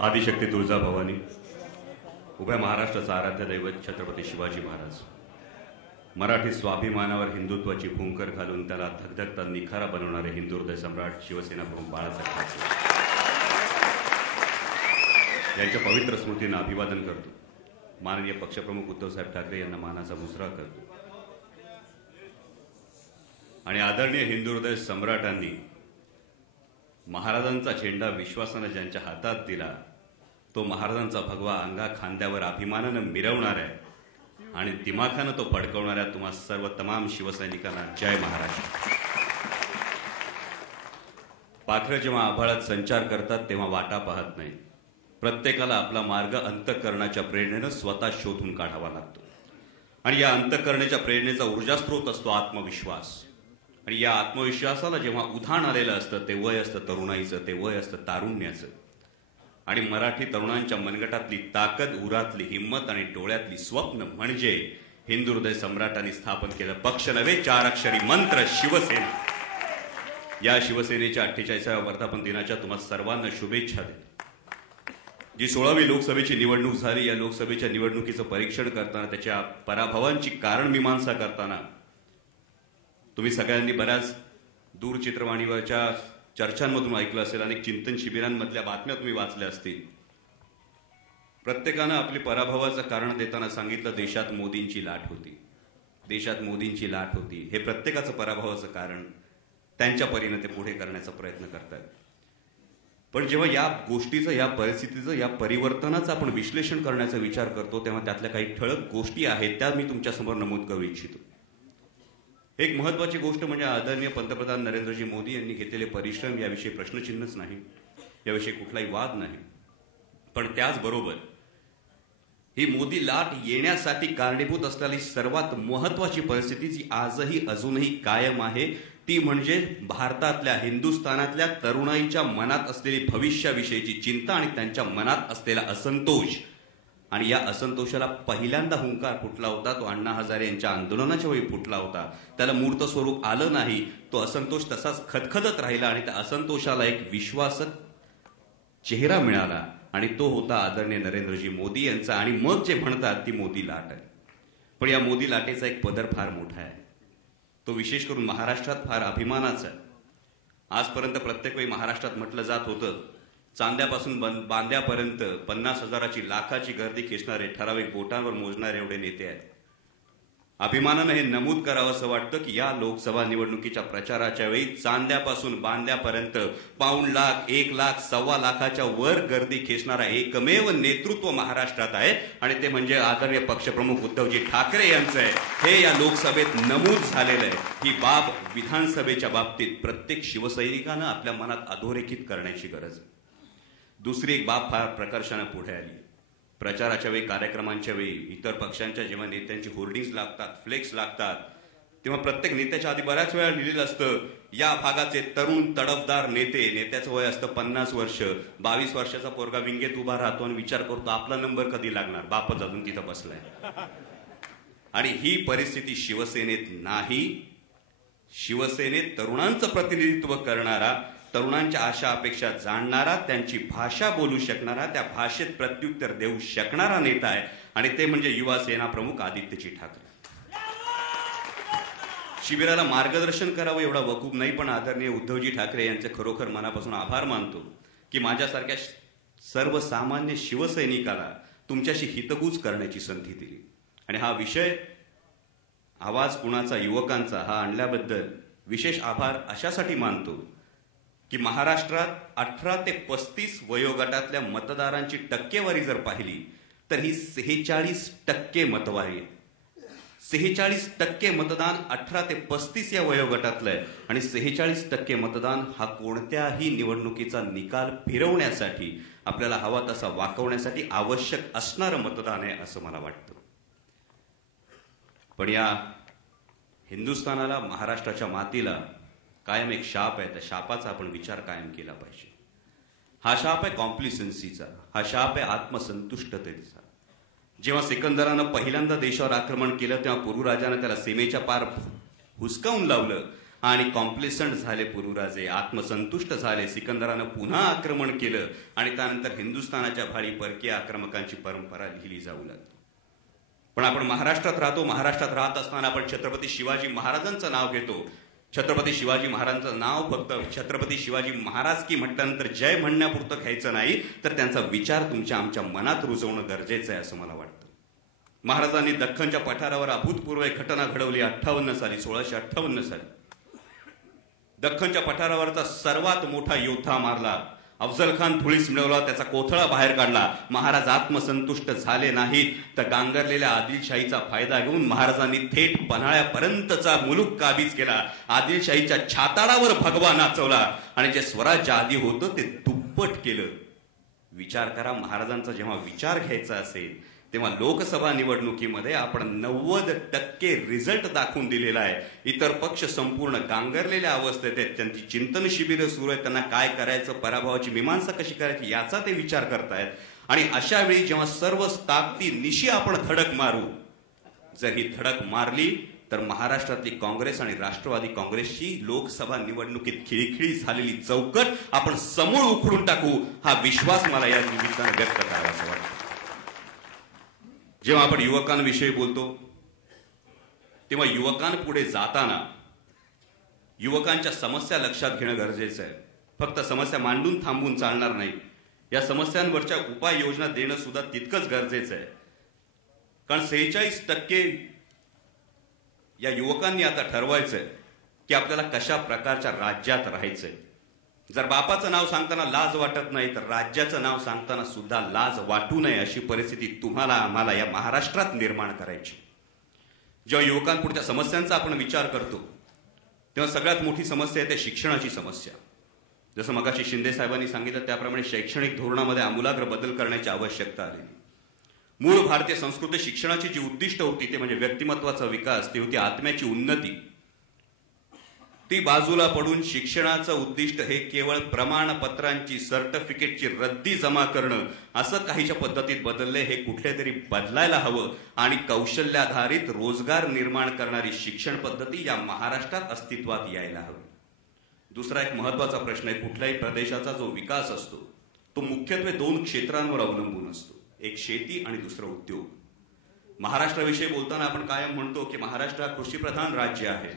आदिशक्ती तुळजाभवानी, उभ्या महाराष्ट्राचा आराध्य दैवत छत्रपती शिवाजी महाराज, मराठी स्वाभिमानावर हिंदुत्वाची फुंकर घालून त्याला धगधगता निखारा बनवणारे हिंदू हृदय सम्राट शिवसेना प्रमुख बाळासाहेब ठाकरे यांच्या पवित्र स्मृतींना अभिवादन करतो. माननीय पक्षप्रमुख उद्धवसाहेब ठाकरे यांना मानाचा मुजरा करतो आणि आदरणीय हिंदू हृदय सम्राटांनी महाराजांचा झेंडा विश्वासाने ज्यांच्या हातात दिला तो महाराजांचा भगवा अंगा खांद्यावर अभिमानाने मिरवणार आहे आणि दिमाखाने तो फडकवणाऱ्या तुम्हा सर्व तमाम शिवसैनिकांना जय महाराष्ट्र. पाखरं जेव्हा आभाळात संचार करतात तेव्हा वाटा पाहत नाही. प्रत्येकाला आपला मार्ग अंतःकरणाच्या प्रेरणेने स्वतः शोधून काढावा लागतो आणि या अंतःकरणाच्या प्रेरणेचा ऊर्जास्त्रोत असतो आत्मविश्वास. आणि या आत्मविश्वासाला जेव्हा उधाण आलेलं असतं ते वय असतं तरुणाईचं, ते वय असतं तारुण्याचं. आणि मराठी तरुणांच्या मनगटातली ताकद, उरातली हिंमत आणि डोळ्यातली स्वप्न म्हणजे हिंदू हृदय सम्राटांनी स्थापन केलं पक्ष नव्हे 4 अक्षरी मंत्र शिवसेना. या शिवसेनेच्या 48व्या वर्धापन दिनाच्या तुम्हा सर्वांना शुभेच्छा देतो. जी 16वी लोकसभेची निवडणूक झाली, या लोकसभेच्या निवडणुकीचं परीक्षण करताना, त्याच्या पराभवांची कारण मीमांसा करताना तुम्ही सगळ्यांनी बऱ्याच दूरचित्रवाणीवरच्या चर्चांमधून ऐकलं असेल, अनेक चिंतन शिबिरांमधल्या बातम्या तुम्ही वाचल्या असतील. प्रत्येकानं आपली पराभवाचं कारण देताना सांगितलं देशात मोदींची लाट होती, देशात मोदींची लाट होती. हे प्रत्येकाचं पराभवाचं कारण त्यांच्या परीने ते पुढे करण्याचा प्रयत्न करतात. पण जेव्हा या गोष्टीचं, या परिस्थितीचं, या परिवर्तनाचं आपण विश्लेषण करण्याचा विचार करतो तेव्हा त्यातल्या काही ठळक गोष्टी आहेत त्या मी तुमच्यासमोर नमूद करू इच्छितो. एक महत्वाची गोष्ट म्हणजे आदरणीय पंतप्रधान नरेंद्रजी मोदी यांनी घेतलेले परिश्रम, याविषयी प्रश्नचिन्हच नाही, याविषयी कुठलाही वाद नाही. पण त्याचबरोबर ही मोदी लाट येण्यासाठी कारणीभूत असलेली सर्वात महत्वाची परिस्थिती जी आजही अजूनही कायम आहे ती म्हणजे भारतातल्या, हिंदुस्थानातल्या तरुणाईच्या मनात असलेली भविष्याविषयीची चिंता आणि त्यांच्या मनात असलेला असंतोष. आणि या असंतोषाला पहिल्यांदा हुंकार फुटला होता तो अण्णा हजारे यांच्या आंदोलनाच्या वेळी फुटला होता. त्याला मूर्त स्वरूप आलं नाही, तो असंतोष तसाच खदखदत राहिला आणि त्या असंतोषाला एक विश्वासक चेहरा मिळाला आणि तो होता आदरणीय नरेंद्रजी मोदी यांचा. आणि मग जे म्हणतात ती मोदी लाट आहे. पण या मोदी लाटेचा एक पदर फार मोठा आहे, तो विशेष करून महाराष्ट्रात फार अभिमानाचा आहे. आजपर्यंत प्रत्येक वेळी महाराष्ट्रात म्हटलं जात होतं चांद्यापासून बांद्यापर्यंत 50,000ची लाखाची गर्दी खेचणारे, ठराविक बोटांवर मोजणारे एवढे नेते आहेत. अभिमानानं हे नमूद करावं असं वाटतं की या लोकसभा निवडणुकीच्या प्रचाराच्या वेळी चांद्यापासून बांद्यापर्यंत 1.5 लाख, 1 लाख, 1.25 लाखाच्या वर गर्दी खेचणारा एकमेव नेतृत्व महाराष्ट्रात आहे आणि ते म्हणजे आदरणीय पक्षप्रमुख उद्धवजी ठाकरे यांचं आहे. हे या लोकसभेत नमूद झालेलं आहे. ही बाब विधानसभेच्या बाबतीत प्रत्येक शिवसैनिकानं आपल्या मनात अधोरेखित करण्याची गरज आहे. दुसरी एक बाब फार प्रकर्षाने पुढे आली. प्रचाराच्या वेळी, कार्यक्रमांच्या वेळी इतर पक्षांच्या जेव्हा नेत्यांची होर्डिंग्स लागतात, फ्लेक्स लागतात, तेव्हा प्रत्येक नेत्याच्या आधी बऱ्याच वेळा लिहिलेलं असतं या भागाचे तरुण तडफदार नेते. नेत्याचं वय असतं 50 वर्ष. 22 वर्षाचा पोरगा विंगेत उभा राहतो आणि विचार करतो आपला नंबर कधी लागणार, बापच अजून तिथं बसलाय. आणि ही परिस्थिती शिवसेनेत नाही. शिवसेनेत तरुणांचं प्रतिनिधित्व करणारा, तरुणांच्या आशा अपेक्षा जाणणारा, त्यांची भाषा बोलू शकणारा, त्या भाषेत प्रत्युत्तर देऊ शकणारा नेता आहे आणि ते म्हणजे युवा सेना प्रमुख आदित्यजी ठाकरे. शिबिराला मार्गदर्शन करावं एवढा वकूब नाही, पण आदरणीय उद्धवजी ठाकरे यांचे खरोखर मनापासून आभार मानतो की माझ्यासारख्या सर्वसामान्य शिवसैनिकाला तुमच्याशी हितगुज करण्याची संधी दिली. आणि हा विषय, आवाज कुणाचा, युवकांचा, हा आणल्याबद्दल विशेष आभार अशासाठी मानतो की महाराष्ट्रात 18 ते 35 वयोगटातल्या मतदारांची टक्केवारी जर पाहिली तर ही 46% मतवारी आहे. 46% मतदान 18 ते 35 या वयोगटातलं आहे आणि 46% मतदान हा कोणत्याही निवडणुकीचा निकाल फिरवण्यासाठी, आपल्याला हवा तसा वाकवण्यासाठी आवश्यक असणारं मतदान आहे असं मला वाटतं. पण या हिंदुस्थानाला, महाराष्ट्राच्या मातीला कायम एक शाप आहे. त्या शापाचा आपण विचार कायम केला पाहिजे. हा शाप आहे कॉम्प्लिसन्सीचा, हा शाप आहे आत्मसंतुष्टतेचा. जेव्हा सिकंदरानं पहिल्यांदा देशावर आक्रमण केलं तेव्हा पुरुराजानं त्याला सीमेच्या पार हुसकावून लावलं आणि कॉम्प्लेसंट झाले पुरुराजे, आत्मसंतुष्ट झाले. सिकंदरानं पुन्हा आक्रमण केलं आणि त्यानंतर हिंदुस्थानाच्या भाळी परकीय आक्रमकांची परंपरा लिहिली जाऊ लागली. पण आपण महाराष्ट्रात राहतो. महाराष्ट्रात राहत असताना आपण छत्रपती शिवाजी महाराजांचं नाव घेतो. छत्रपती शिवाजी महाराजांचं नाव फक्त छत्रपती शिवाजी महाराज की म्हटल्यानंतर जय म्हणण्यापुरतं घ्यायचं नाही, तर त्यांचा विचार तुमच्या आमच्या मनात रुजवणं गरजेचं आहे असं मला वाटतं. महाराजांनी दख्खनच्या पठारावर अभूतपूर्व एक घटना घडवली 58 साली, 1658 साली. दख्खनच्या पठारावरचा सर्वात मोठा योद्धा मारला. अफजल खान धुळीस मिळवला, त्याचा कोथळा बाहेर काढला. महाराज आत्मसंतुष्ट झाले नाहीत, तर गांगरलेल्या आदिलशाहीचा फायदा घेऊन महाराजांनी थेट पन्हाळ्यापर्यंतचा मुलूक काबीज केला. आदिलशाहीच्या छाताडावर भगवा नाचवला आणि जे स्वराज्य आधी होतं ते दुप्पट केलं. विचार करा, महाराजांचा जेव्हा विचार घ्यायचा असेल तेव्हा लोकसभा निवडणुकीमध्ये आपण 90% रिझल्ट दाखवून दिलेला आहे. इतर पक्ष संपूर्ण गांगरलेल्या अवस्थेत आहेत. त्यांची चिंतन शिबिरं सुरू आहेत. त्यांना काय करायचं, पराभवाची मीमांसा कशी करायची याचा ते विचार करतायत. आणि अशा वेळी जेव्हा सर्व ताकदीनिशी आपण धडक मारू, जर ही धडक मारली तर महाराष्ट्रातली काँग्रेस आणि राष्ट्रवादी काँग्रेसची लोकसभा निवडणुकीत खिळखिळी झालेली चौकट आपण समूळ उखडून टाकू, हा विश्वास मला या निमित्तानं व्यक्त करावासा वाटतो. जेव्हा आपण युवकांविषयी बोलतो तेव्हा युवकांपुढे जाताना युवकांच्या समस्या लक्षात घेणं गरजेचं आहे. फक्त समस्या मांडून थांबून चालणार नाही. या समस्यांवरच्या उपाययोजना देणं सुद्धा तितकंच गरजेचं आहे. कारण 46% या युवकांनी आता ठरवायचंय की आपल्याला कशा प्रकारच्या राज्यात राहायचंय. जर बापाचं नाव सांगताना लाज वाटत नाही तर राज्याचं नाव सांगताना सुद्धा लाज वाटू नये अशी परिस्थिती तुम्हाला आम्हाला या महाराष्ट्रात निर्माण करायची. जेव्हा युवकांपुढच्या समस्यांचा आपण विचार करतो तेव्हा सगळ्यात मोठी समस्या आहे ते शिक्षणाची समस्या. जसं मगाशी शिंदे साहेबांनी सांगितलं त्याप्रमाणे शैक्षणिक धोरणामध्ये आमूलाग्र बदल करण्याची आवश्यकता आलेली. मूळ भारतीय संस्कृती शिक्षणाची जी उद्दिष्ट होती ते म्हणजे व्यक्तिमत्वाचा विकास, ती होती आत्म्याची उन्नती, ती बाजूला पडून शिक्षणाचं उद्दिष्ट हे केवळ प्रमाणपत्रांची, सर्टिफिकेटची रद्दी जमा करणं असं काहीच्या पद्धतीत बदलले. हे कुठले तरी बदलायला हवं आणि कौशल्याधारित रोजगार निर्माण करणारी शिक्षण पद्धती या महाराष्ट्रात अस्तित्वात यायला हवी. दुसरा एक महत्वाचा प्रश्न आहे, कुठल्याही प्रदेशाचा जो विकास असतो तो मुख्यत्वे 2 क्षेत्रांवर अवलंबून असतो. एक शेती आणि दुसरं उद्योग. महाराष्ट्राविषयी बोलताना आपण कायम म्हणतो की महाराष्ट्र हा कृषीप्रधान राज्य आहे.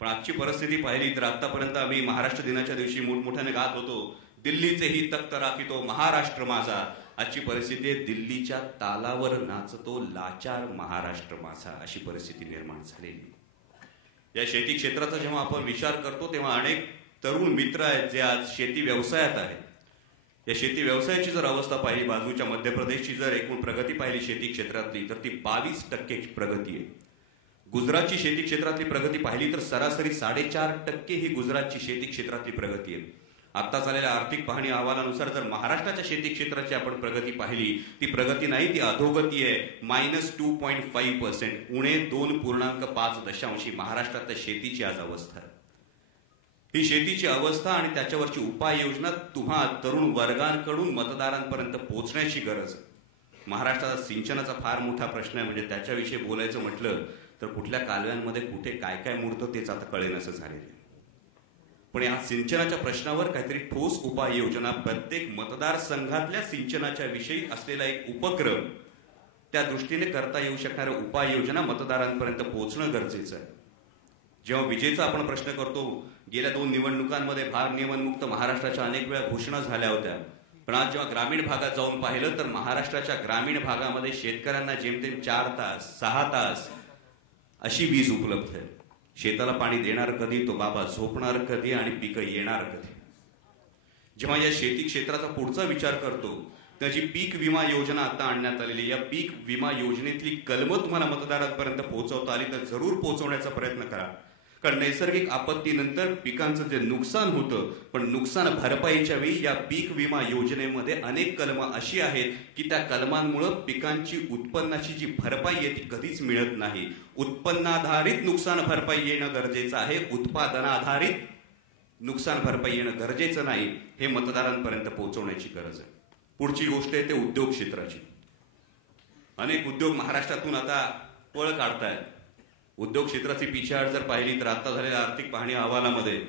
पण आजची परिस्थिती पाहिली तर आतापर्यंत आम्ही महाराष्ट्र दिनाच्या दिवशी मोठमोठ्याने गात होतो, दिल्लीचेही तख्त राखितो महाराष्ट्र माझा. आजची परिस्थिती आहे, दिल्लीच्या तालावर नाचतो लाचार महाराष्ट्र माझा, अशी परिस्थिती निर्माण झालेली. या शेती क्षेत्राचा जेव्हा आपण विचार करतो तेव्हा अनेक तरुण मित्र आहेत जे आज शेती व्यवसायात आहेत. या शेती व्यवसायाची जर अवस्था पाहिली, बाजूच्या मध्य प्रदेशची जर एकूण प्रगती पाहिली शेती क्षेत्रातली तर ती 22% प्रगती आहे. गुजरातची शेती क्षेत्रातली प्रगती पाहिली तर सरासरी 4.5% ही गुजरातची शेती क्षेत्रातली प्रगती आहे. आता झालेल्या आर्थिक पाहणी अहवालानुसार जर महाराष्ट्राच्या शेती क्षेत्राची आपण प्रगती पाहिली, ती प्रगती नाही, ती अधोगती आहे. -2.5%, उणे 2.5% महाराष्ट्रातल्या शेतीची आज अवस्था आहे. ही शेतीची अवस्था आणि त्याच्यावरची उपाययोजना तुम्हा तरुण वर्गांकडून मतदारांपर्यंत पोहोचण्याची गरज आहे. महाराष्ट्रात सिंचनाचा फार मोठा प्रश्न आहे. म्हणजे त्याच्याविषयी बोलायचं म्हटलं तर कुठल्या कालव्यांमध्ये कुठे काय काय मुरतं तेच आता कळेन असं झालेलं आहे. पण या सिंचनाच्या प्रश्नावर काहीतरी ठोस उपाययोजना, प्रत्येक मतदारसंघातल्या सिंचनाच्या विषयी असलेला एक उपक्रम, त्या दृष्टीने करता येऊ शकणाऱ्या उपाययोजना मतदारांपर्यंत पोहोचणं गरजेचं आहे. जेव्हा विजेचा आपण प्रश्न करतो, गेल्या 2 निवडणुकांमध्ये भारनियमनमुक्त महाराष्ट्राच्या अनेक वेळा घोषणा झाल्या होत्या. पण आज जेव्हा ग्रामीण भागात जाऊन पाहिलं तर महाराष्ट्राच्या ग्रामीण भागामध्ये शेतकऱ्यांना जेमतेम 4 तास 6 तास अशी वीज उपलब्ध आहे. शेताला पाणी देणार कधी, तो बाबा झोपणार कधी आणि पिकं येणार कधी. जेव्हा या शेती क्षेत्राचा पुढचा विचार करतो त्याची पीक विमा योजना आता आणण्यात आलेली. या पीक विमा योजनेतली कलमं तुम्हाला मतदारांपर्यंत पोहोचवता आली तर जरूर पोहोचवण्याचा प्रयत्न करा. कारण नैसर्गिक आपत्तीनंतर पिकांचं जे नुकसान होतं, पण नुकसान भरपाईच्या वेळी या पीक विमा योजनेमध्ये अनेक कलमं अशी आहेत की त्या कलमांमुळे पिकांची उत्पन्नाची जी भरपाई आहे ती कधीच मिळत नाही. उत्पन्नाधारित नुकसान भरपाई येणं गरजेचं आहे, उत्पादनाधारित नुकसान भरपाई येणं गरजेचं नाही. हे मतदारांपर्यंत पोहोचवण्याची गरज आहे. पुढची गोष्ट आहे ते उद्योग क्षेत्राची. अनेक उद्योग महाराष्ट्रातून आता पळ काढतायत. उद्योग क्षेत्राची पिछेहाट जर पाहिली तर आता झालेल्या आर्थिक पाहणी अहवालामध्ये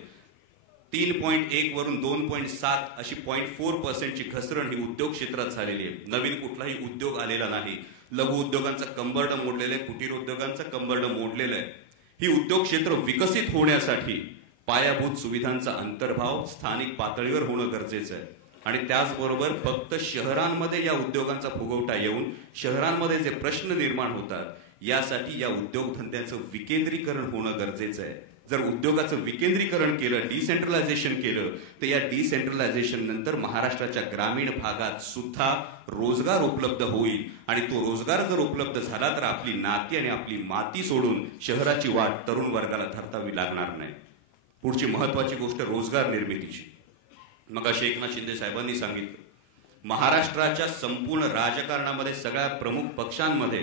3.1 वरून 2.7 अशी 0.4% घसरण ही उद्योग क्षेत्रात झालेली आहे. नवीन कुठलाही उद्योग आलेला नाही. लघु उद्योगांचं कंबरड मोडलेलं आहे, कुटीर उद्योगांचं कंबरड मोडलेलं आहे. ही उद्योग क्षेत्र विकसित होण्यासाठी पायाभूत सुविधांचा अंतर्भाव स्थानिक पातळीवर होणं गरजेचं आहे. आणि त्याचबरोबर फक्त शहरांमध्ये या उद्योगांचा फुगवटा येऊन शहरांमध्ये जे प्रश्न निर्माण होतात यासाठी या उद्योगधंद्यांचं विकेंद्रीकरण होणं गरजेचं आहे. जर उद्योगाचं विकेंद्रीकरण केलं, डिसेंट्रलायझेशन केलं, तर या डिसेंट्रलायझेशन नंतर महाराष्ट्राच्या ग्रामीण भागात सुद्धा रोजगार उपलब्ध होईल. आणि तो रोजगार जर उपलब्ध झाला तर आपली नाती आणि आपली माती सोडून शहराची वाट तरुण वर्गाला धरतावी लागणार नाही. पुढची महत्वाची गोष्ट रोजगार निर्मितीची. मग एकनाथ शिंदे साहेबांनी सांगितलं, महाराष्ट्राच्या संपूर्ण राजकारणामध्ये सगळ्या प्रमुख पक्षांमध्ये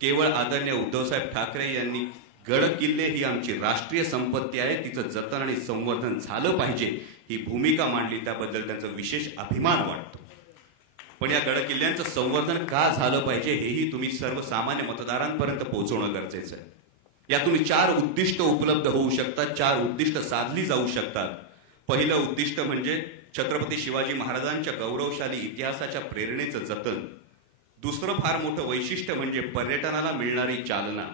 केवळ आदरणीय उद्धवसाहेब ठाकरे यांनी गड किल्ले ही आमची राष्ट्रीय संपत्ती आहे, तिचं जतन आणि संवर्धन झालं पाहिजे ही भूमिका मांडली. त्याबद्दल त्यांचा विशेष अभिमान वाटतो. पण या गड किल्ल्यांचं संवर्धन का झालं पाहिजे हेही तुम्ही सर्वसामान्य मतदारांपर्यंत पोहोचवणं गरजेचं आहे. यातून 4 उद्दिष्ट उपलब्ध होऊ शकतात, 4 उद्दिष्ट साधली जाऊ शकतात. पहिलं उद्दिष्ट म्हणजे छत्रपती शिवाजी महाराजांच्या गौरवशाली इतिहासाच्या प्रेरणेचं जतन. दुसरं फार मोठं वैशिष्ट्य म्हणजे पर्यटनाला मिळणारी चालना.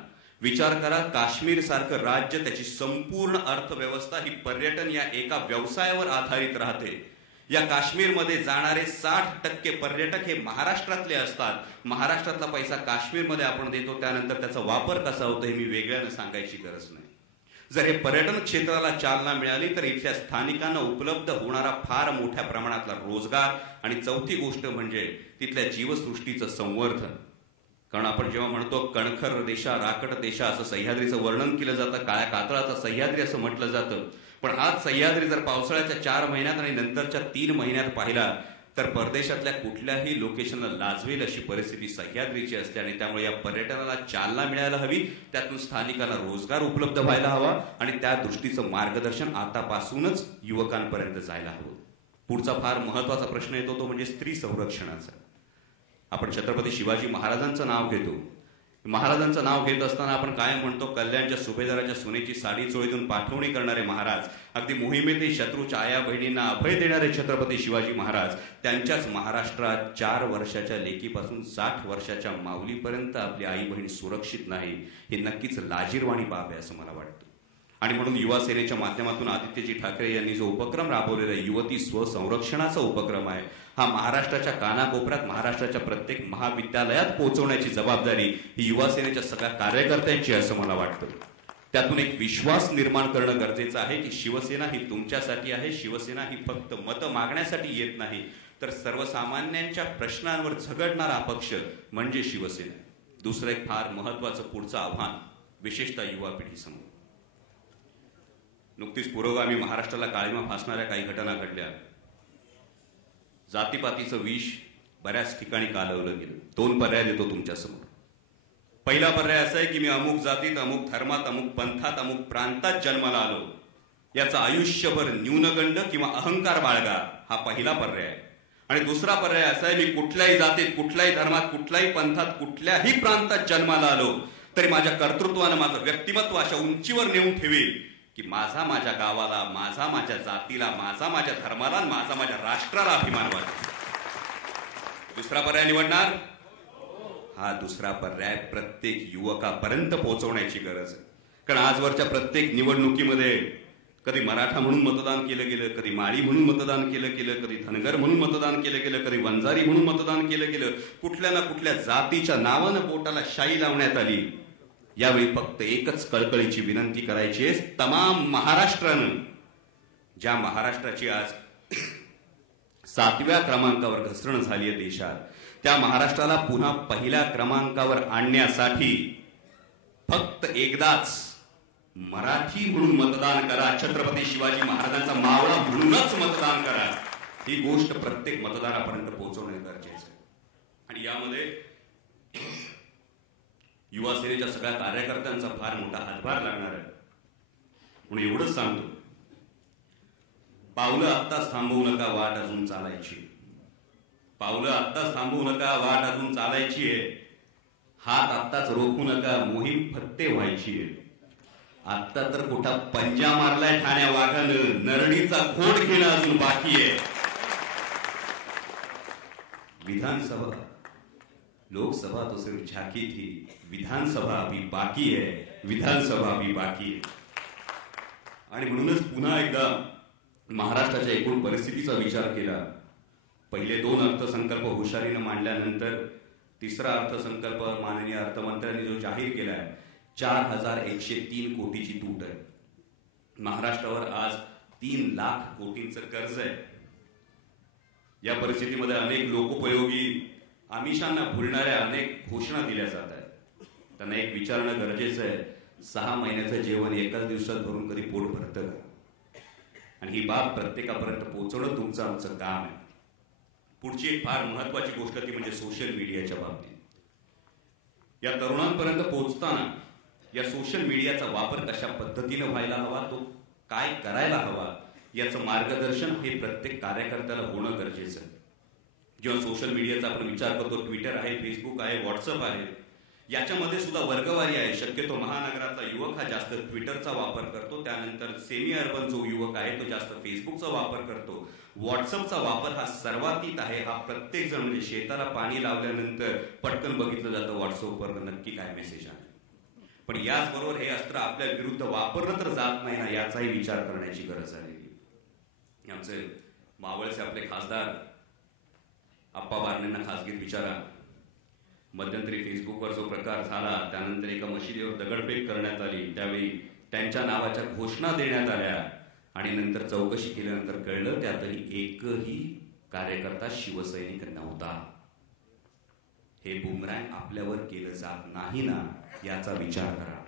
विचार करा, काश्मीर सारखं राज्य, त्याची संपूर्ण अर्थव्यवस्था ही पर्यटन या एका व्यवसायावर आधारित राहते. या काश्मीरमध्ये जाणारे 60% पर्यटक हे महाराष्ट्रातले असतात. महाराष्ट्रातला पैसा काश्मीरमध्ये आपण देतो, त्यानंतर त्याचा वापर कसा होतो हे मी वेगळ्यानं सांगायची गरज नाही. जर हे पर्यटन क्षेत्राला चालना मिळाली तर इथल्या स्थानिकांना उपलब्ध होणारा फार मोठ्या प्रमाणातला रोजगार आणि चौथी गोष्ट म्हणजे तिथल्या जीवसृष्टीचं संवर्धन. कारण आपण जेव्हा म्हणतो कणखर देशा राकट देशा असं सह्याद्रीचं वर्णन केलं जातं, काळ्या कातळाचा सह्याद्री असं म्हटलं जातं. पण हाच सह्याद्री जर पावसाळ्याच्या 4 महिन्यात आणि नंतरच्या 3 महिन्यात पाहिला तर परदेशातल्या कुठल्याही लोकेशनला लाजवेल अशी परिस्थिती सह्याद्रीची असते. आणि त्यामुळे या पर्यटनाला चालना मिळायला हवी, त्यातून स्थानिकांना रोजगार उपलब्ध व्हायला हवा आणि त्या दृष्टीचं मार्गदर्शन आतापासूनच युवकांपर्यंत जायला हवं. पुढचा फार महत्वाचा प्रश्न येतो तो म्हणजे स्त्री संरक्षणाचा. आपण छत्रपती शिवाजी महाराजांचं नाव घेतो. महाराजांचं नाव घेत असताना आपण कायम म्हणतो कल्याणच्या सुभेदाराच्या सुनेची साडी चोळीतून पाठवणी करणारे महाराज, अगदी मोहिमेतही शत्रूच्या आया बहिणींना अभय देणारे छत्रपती शिवाजी महाराज, त्यांच्याच महाराष्ट्रात 4 वर्षाच्या लेकीपासून 60 वर्षाच्या माऊलीपर्यंत आपली आई बहीण सुरक्षित नाही, हे नक्कीच लाजिरवाणी बाब आहे असं मला वाटतं. आणि म्हणून युवा सेनेच्या माध्यमातून आदित्यजी ठाकरे यांनी जो उपक्रम राबवलेला युवती स्वसंरक्षणाचा उपक्रम आहे, हा महाराष्ट्राच्या कानाकोपऱ्यात महाराष्ट्राच्या प्रत्येक महाविद्यालयात पोहोचवण्याची जबाबदारी ही युवा सेनेच्या सगळ्या कार्यकर्त्यांची असं मला वाटतं. त्यातून एक विश्वास निर्माण करणं गरजेचं आहे की शिवसेना ही तुमच्यासाठी आहे. शिवसेना ही फक्त मतं मागण्यासाठी येत नाही, तर सर्वसामान्यांच्या प्रश्नांवर झगडणारा पक्ष म्हणजे शिवसेना. दुसरं एक फार महत्वाचं पुढचं आव्हान विशेषतः युवा पिढीसमोर. नुकतीच पुरोगामी महाराष्ट्राला काळीमा फासणाऱ्या काही घटना घडल्या. जातीपातीचं विष बऱ्याच ठिकाणी कालवलं गेलं. 2 पर्याय देतो तुमच्यासमोर. पहिला पर्याय असा आहे की मी अमुक जातीत, अमुक धर्मात, अमुक पंथात, अमुक प्रांतात जन्माला आलो, याचा आयुष्यभर न्यूनगंड किंवा अहंकार बाळगा, हा पहिला पर्याय. आणि दुसरा पर्याय असा आहे मी कुठल्याही जातीत, कुठल्याही धर्मात, कुठल्याही पंथात, कुठल्याही प्रांतात जन्माला आलो तरी माझ्या कर्तृत्वानं माझं व्यक्तिमत्व अशा उंचीवर नेऊन ठेवेल की माझा माझ्या गावाला, माझा माझ्या जातीला, माझा माझ्या धर्माला, माझा माझ्या राष्ट्राला अभिमान वाटतो. दुसरा पर्याय निवडणार? हा दुसरा पर्याय प्रत्येक युवकापर्यंत पोहोचवण्याची गरज आहे. कारण आजवरच्या प्रत्येक निवडणुकीमध्ये कधी मराठा म्हणून मतदान केलं गेलं, कधी माळी म्हणून मतदान केलं गेलं, कधी धनगर म्हणून मतदान केलं गेलं, कधी वंजारी म्हणून मतदान केलं गेलं. कुठल्या ना कुठल्या जातीच्या नावानं पोटाला शाई लावण्यात आली. यावेळी फक्त एकच कळकळीची विनंती करायची आहे, तमाम महाराष्ट्रानं, ज्या महाराष्ट्राची आज 7व्या क्रमांकावर घसरण झाली आहे देशात, त्या महाराष्ट्राला पुन्हा पहिल्या क्रमांकावर आणण्यासाठी फक्त एकदाच मराठी म्हणून मतदान करा, छत्रपती शिवाजी महाराजांचा मावळा म्हणूनच मतदान करा. ही गोष्ट प्रत्येक मतदारापर्यंत पोहोचवणे गरजेचं आहे. आणि यामध्ये युवा सेनेच्या सगळ्या कार्यकर्त्यांचा फार मोठा हातभार लागणार आहे. म्हणून एवढंच सांगतो, पावलं आत्ताच थांबवू नका, वाट अजून चालायची. पावलं आत्ताच थांबवू नका, वाट अजून चालायची आहे. हात आत्ताच रोखू नका, मोहीम फत्ते व्हायची आहे. आत्ता तर कुठा पंजा मारलाय ठाण्या वाघानं, नरडीचा खोड घेणं अजून बाकी आहे. विधानसभा लोकसभा तो सिर्फ झांकी थी, विधानसभा अभी बाकी है, विधानसभा अभी बाकी है. आणि म्हणूनच पुन्हा एकदा महाराष्ट्राच्या एकूण परिस्थितीचा विचार केला. पहिले 2 अर्थसंकल्प हुशारीनं मांडल्यानंतर तिसरा अर्थसंकल्प माननीय अर्थमंत्र्यांनी जो जाहीर केलाय 4103 कोटीची तूट आहे. महाराष्ट्रावर आज 3 लाख कोटींचं कर्ज आहे. या परिस्थितीमध्ये अनेक लोकोपयोगी आमिषांना भुलणाऱ्या अनेक घोषणा दिल्या जात आहेत. त्यांना एक विचारणं गरजेचं आहे, 6 महिन्याचं जेवण एकाच दिवसात भरून कधी पोट भरतं का? आणि ही बाब प्रत्येकापर्यंत पोहोचवणं तुमचं आमचं काम आहे. पुढची एक फार महत्वाची गोष्ट ती म्हणजे सोशल मीडियाच्या बाबतीत. या तरुणांपर्यंत पोहोचताना या सोशल मीडियाचा वापर कशा पद्धतीने व्हायला हवा, तो काय करायला हवा, याचं मार्गदर्शन हे प्रत्येक कार्यकर्त्याला होणं गरजेचं आहे. जेव्हा सोशल मीडियाचा आपण विचार करतो, ट्विटर आहे, फेसबुक आहे, व्हॉट्सअप आहे, याच्यामध्ये सुद्धा वर्गवारी आहे. शक्यतो महानगराचा युवक हा जास्त ट्विटरचा वापर करतो, त्यानंतर सेमी अर्बन जो युवक आहे तो जास्त फेसबुकचा वापर करतो. व्हॉट्सअपचा वापर हा सर्वाधिक आहे. हा प्रत्येक जण म्हणजे शेताला पाणी लावल्यानंतर पटकन बघितलं जातं व्हॉट्सअपवर नक्की काय मेसेज आहे. पण याचबरोबर हे अस्त्र आपल्या विरुद्ध वापरलं तर जात नाही ना, याचाही विचार करण्याची गरज आहे. आमचे मावळचे आपले खासदार आप्पा बारण्यांना खासगीत विचारा, मध्यंतरी फेसबुकवर जो प्रकार झाला, त्यानंतर एका मशिदीवर दगडफेक करण्यात आली, त्यावेळी त्यांच्या नावाच्या घोषणा देण्यात आल्या आणि नंतर चौकशी केल्यानंतर कळलं त्यातही एकही कार्यकर्ता शिवसैनिक नव्हता. हे बुमरँग आपल्यावर केलं जात नाही ना, याचा विचार करा.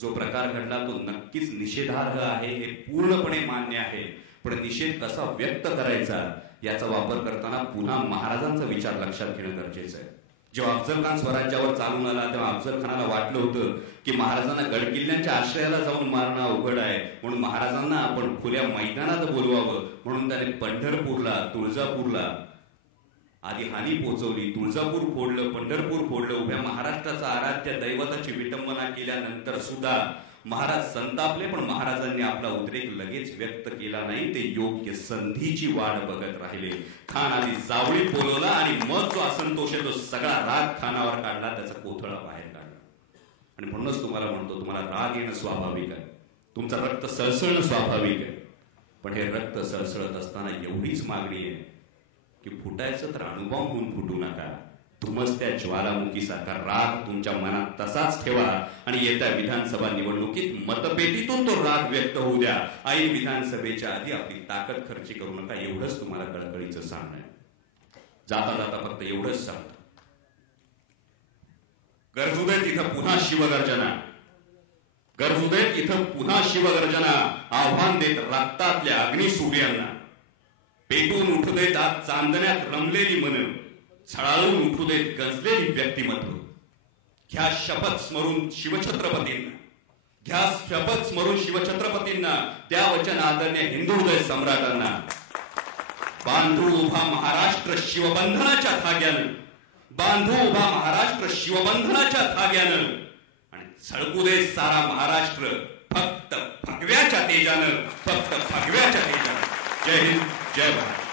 जो प्रकार घडला तो नक्कीच निषेधार्ह आहे, हे पूर्णपणे मान्य आहे. पण निषेध कसा व्यक्त करायचा याचा वापर करताना पुन्हा महाराजांचा विचार लक्षात घेणं गरजेचं आहे. जेव्हा अफजल खान स्वराज्यावर चालून आला तेव्हा अफजल खानाला वाटलं होतं की महाराजांना गडकिल्ल्यांच्या आश्रयाला जाऊन मारणं अवघड आहे, म्हणून महाराजांना आपण खुल्या मैदानात बोलवावं. म्हणून त्याने पंढरपूरला, तुळजापूरला आधी हानी पोचवली, तुळजापूर फोडलं, पंढरपूर फोडलं. उभ्या महाराष्ट्राचा आराध्य दैवताची विटंबना केल्यानंतर सुद्धा महाराज संतापले, पण महाराजांनी आपला उद्रेक लगेच व्यक्त केला नाही. ते योग्य संधीची वाट बघत राहिले. खान आधी जावळी बोलवला आणि मग जो असंतोष आहे तो सगळा राग खानावर काढला, त्याचा कोथळा बाहेर काढला. आणि म्हणूनच तुम्हाला म्हणतो, तुम्हाला राग येणं स्वाभाविक आहे, तुमचं रक्त सळसळणं स्वाभाविक आहे. पण हे रक्त सळसळत असताना एवढीच मागणी आहे की फुटायचं तर अनुभव होऊन फुटू नका. तुम्हीच त्या ज्वालामुखीसारखा राग तुमच्या मनात तसाच ठेवा आणि येत्या विधानसभा निवडणुकीत मतपेटीतून तो राग व्यक्त होऊ द्या. ऐन विधानसभेच्या आधी आपली ताकद खर्ची करू नका, एवढंच तुम्हाला कळकळीचं सांगणं आहे. जाता जाता फक्त एवढंच सांगतो, गरजू तिथं पुन्हा शिवगर्जना, गरजू इथं पुन्हा शिवगर्जना. आव्हान देत रक्तातल्या अग्निसूर्यांना, पेटून उठू देत आज चांदण्यात रमलेली मन, झळाळून उठू देत गंजलेली व्यक्तिमत्व. घ्या शपथ स्मरून शिवछत्रपतींना, घ्या शपथ स्मरून शिवछत्रपतींना, त्या वचन आदरणीय हिंदू हृदय सम्राटांना. बांधू उभा महाराष्ट्र शिवबंधनाच्या धाग्यानं, बांधू उभा महाराष्ट्र शिवबंधनाच्या धाग्यानं, आणि झळकू दे सारा महाराष्ट्र फक्त भगव्याच्या तेजानं, फक्त भगव्याच्या तेजानं. जय हिंद, जय भारत.